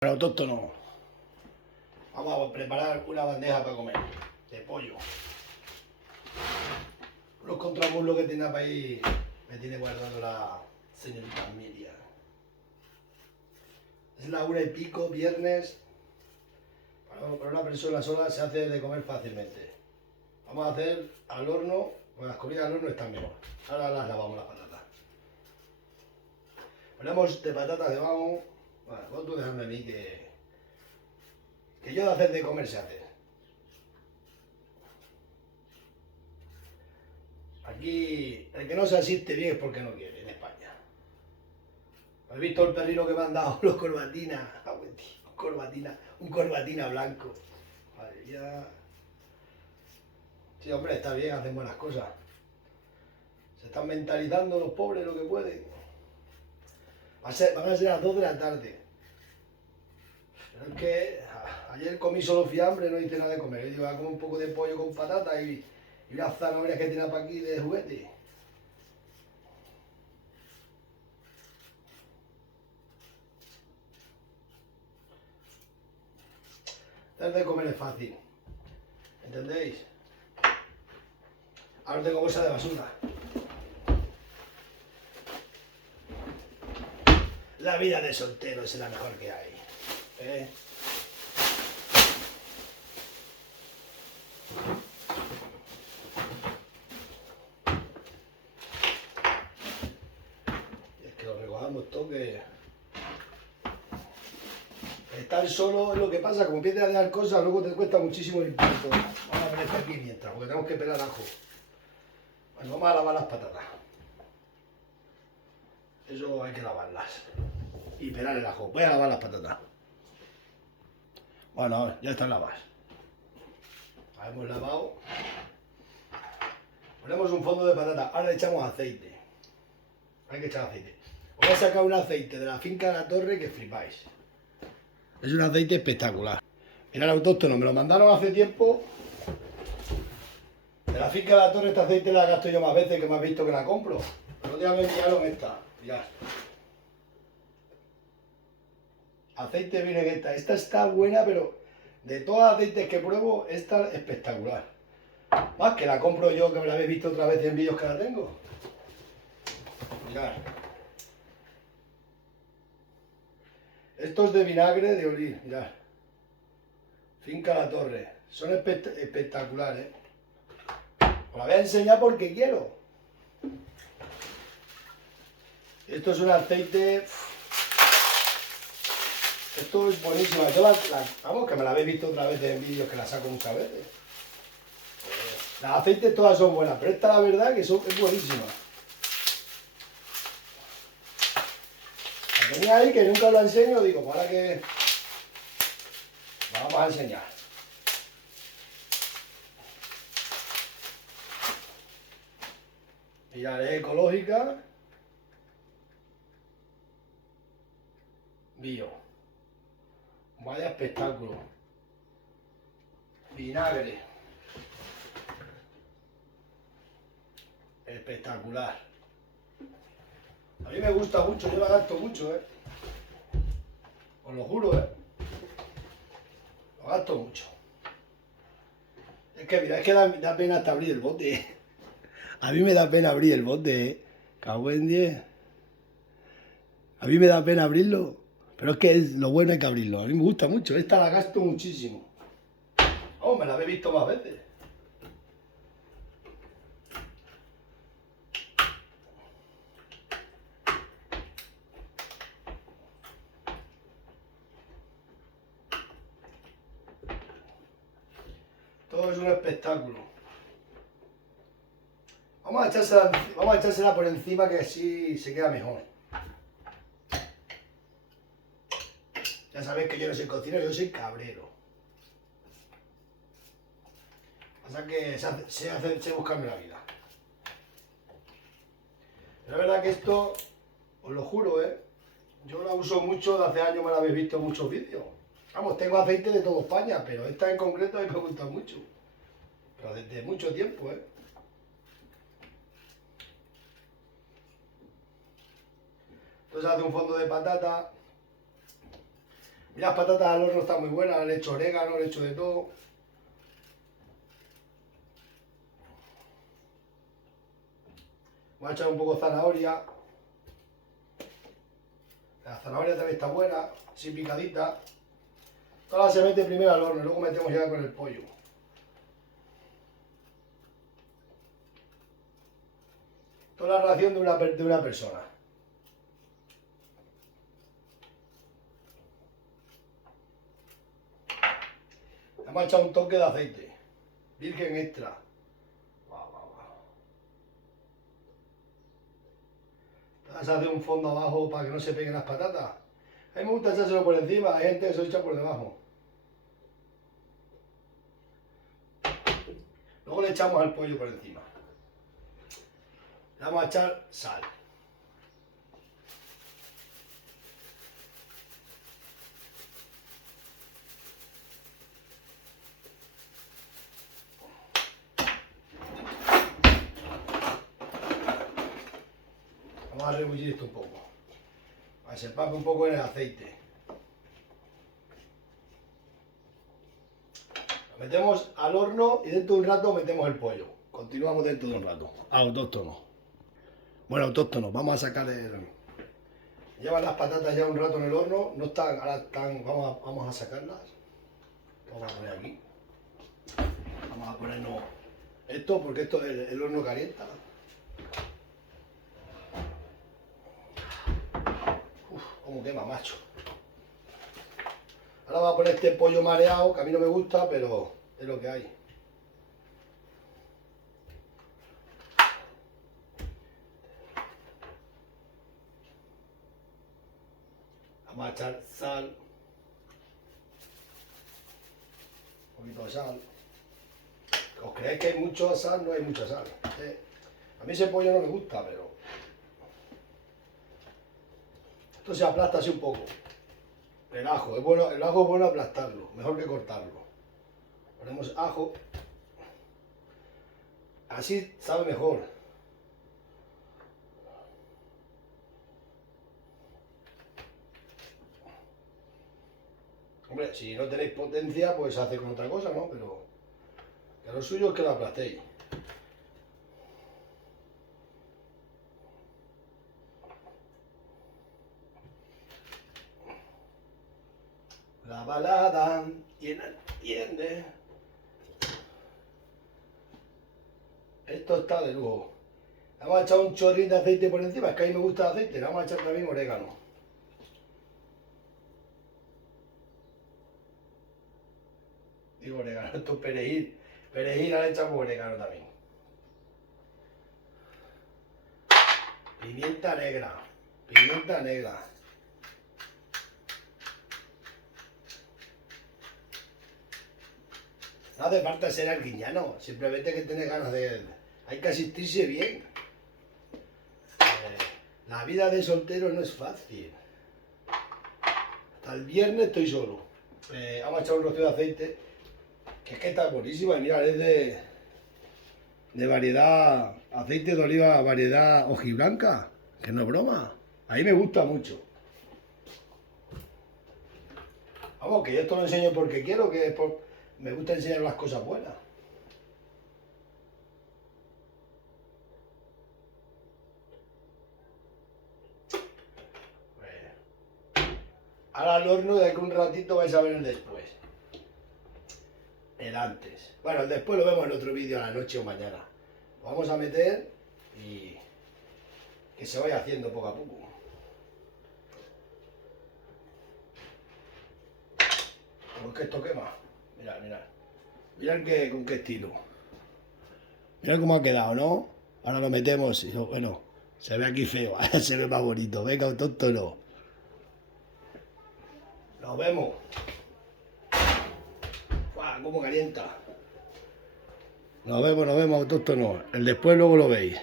Pero autóctono, vamos a preparar una bandeja para comer de pollo. Los contramuslos que tiene para ahí me tiene guardando la señorita Miriam. Es la 1:00 viernes. Para una persona sola se hace de comer fácilmente. Vamos a hacer al horno, pues las comidas al horno están mejor. Ahora las lavamos las patatas. Ponemos de patatas debajo. Bueno, vos tú dejadme a mí que yo de hacer de comer se hace. Aquí el que no se asiste bien es porque no quiere en España. ¿Has visto el perrino que me han dado los corbatinas? Un corbatina blanco. Madre mía. Sí, hombre, está bien, hacen buenas cosas. Se están mentalizando los pobres lo que pueden. Van a ser las 2 de la tarde. Pero es que ayer comí solo fiambre, no hice nada de comer. Yo digo, voy a comer un poco de pollo con patata y unas zanahorias que tiene para aquí de juguete. Hacer de comer es fácil. ¿Entendéis? Ahora tengo bolsa de basura. La vida de soltero es la mejor que hay. ¿Eh? Y es que lo recogamos todo que... Estar solo es lo que pasa, como empiezas a dejar cosas, luego te cuesta muchísimo limpiar todo. Vamos a poner esto aquí mientras, porque tenemos que pelar ajo. Bueno, vamos a lavar las patatas. Eso hay que lavarlas. Y pelar el ajo. Voy a lavar las patatas. Bueno, ya están lavadas. Las hemos lavado. Ponemos un fondo de patata. Ahora le echamos aceite. Hay que echar aceite. Os voy a sacar un aceite de la finca de la Torre que flipáis. Es un aceite espectacular. Mira, el autóctono, me lo mandaron hace tiempo. De la finca de la Torre este aceite la gasto yo más veces que me has visto que la compro. Pero ya me enviaron esta. Mirad. Aceite virgen esta. Esta está buena, pero de todos los aceites que pruebo, esta es espectacular. Más que la compro yo, que me la habéis visto otra vez en vídeos que la tengo. Mirad. Esto es de vinagre de oliva, mirad. Finca La Torre. Son espectaculares. Os la voy a enseñar porque quiero. Esto es un aceite... Esto es buenísimo. Vamos, que me la habéis visto otra vez en vídeos que la saco muchas veces. Las aceites todas son buenas, pero esta la verdad que es buenísima. La tenía ahí que nunca la enseño, digo, para que... La vamos a enseñar. Mirad, es ecológica. Bio. Vaya espectáculo. Vinagre. Espectacular. A mí me gusta mucho, yo la gasto mucho, Os lo juro, Lo gasto mucho. Es que mira, es que da pena hasta abrir el bote. A mí me da pena abrir el bote, Cago en 10. A mí me da pena abrirlo. Pero es que lo bueno hay que abrirlo. A mí me gusta mucho. Esta la gasto muchísimo. Oh, me la habéis visto más veces. Todo es un espectáculo. Vamos a echársela por encima que así se queda mejor. Ya sabéis que yo no soy cocinero, yo soy cabrero. Pasa que sé buscarme la vida. Pero es verdad que esto, os lo juro, yo la uso mucho, de hace años me la habéis visto en muchos vídeos. Vamos, tengo aceite de toda España, pero esta en concreto a mí me gusta mucho. Pero desde mucho tiempo, Entonces hace un fondo de patata. Mira, las patatas al horno están muy buenas, le he hecho orégano, le he hecho de todo. Voy a echar un poco de zanahoria. La zanahoria también está buena, así picadita. Toda se mete primero al horno, luego metemos ya con el pollo. Toda la ración de una persona. Hemos echado un toque de aceite. Virgen extra. Guau, guau, guau. Vas a hacer un fondo abajo para que no se peguen las patatas. A mí me gusta echárselo por encima, hay gente que se lo echa por debajo. Luego le echamos al pollo por encima. Le vamos a echar sal. Vamos a rebullir esto un poco. Para que se empape un poco en el aceite. Lo metemos al horno y dentro de un rato metemos el pollo. Continuamos dentro de un rato. Autóctono. Bueno, autóctono. Vamos a sacar el... Llevan las patatas ya un rato en el horno. No están, ahora están... Vamos a sacarlas. Vamos a poner aquí. Vamos a ponernos esto porque esto el horno calienta. Uf, cómo quema, macho. Ahora voy a poner este pollo mareado, que a mí no me gusta, pero es lo que hay. Vamos a echar sal. Un poquito de sal. ¿Os creéis que hay mucha sal? No hay mucha sal. A mí ese pollo no me gusta, pero... Esto se aplasta así un poco. El ajo, es bueno, el ajo es bueno aplastarlo, mejor que cortarlo. Ponemos ajo. Así sabe mejor. Hombre, si no tenéis potencia, pues hace con otra cosa, ¿no? Pero lo suyo es que lo aplastéis. La balada, ¿quién entiende? Esto está de lujo. Vamos a echar un chorrín de aceite por encima, es que a mí me gusta el aceite. Le vamos a echar también orégano. Digo orégano, esto es perejil. Perejil le echamos orégano también. Pimienta negra. Pimienta negra. No hace falta ser arguiñano, simplemente que tener ganas de... Hay que asistirse bien. La vida de soltero no es fácil. Hasta el viernes estoy solo. Vamos a echar un rocío de aceite, que es que está buenísimo. Y mirad, es de variedad, aceite de oliva, variedad hojiblanca, que no es broma. A mí me gusta mucho. Vamos, que yo esto lo enseño porque quiero, que es me gusta enseñar las cosas buenas. Ahora al horno, de aquí un ratito vais a ver el después. El antes. Bueno, el después lo vemos en otro vídeo a la noche o mañana. Lo vamos a meter y que se vaya haciendo poco a poco. Como es que esto quema. Mirad, mirad. Mirad con qué estilo. Mirad cómo ha quedado, ¿no? Ahora lo metemos y bueno, se ve aquí feo. Ahora se ve más bonito. Venga, autóctono. Nos vemos. ¡Guau! ¡Cómo calienta! Nos vemos, autóctono. El después luego lo veis.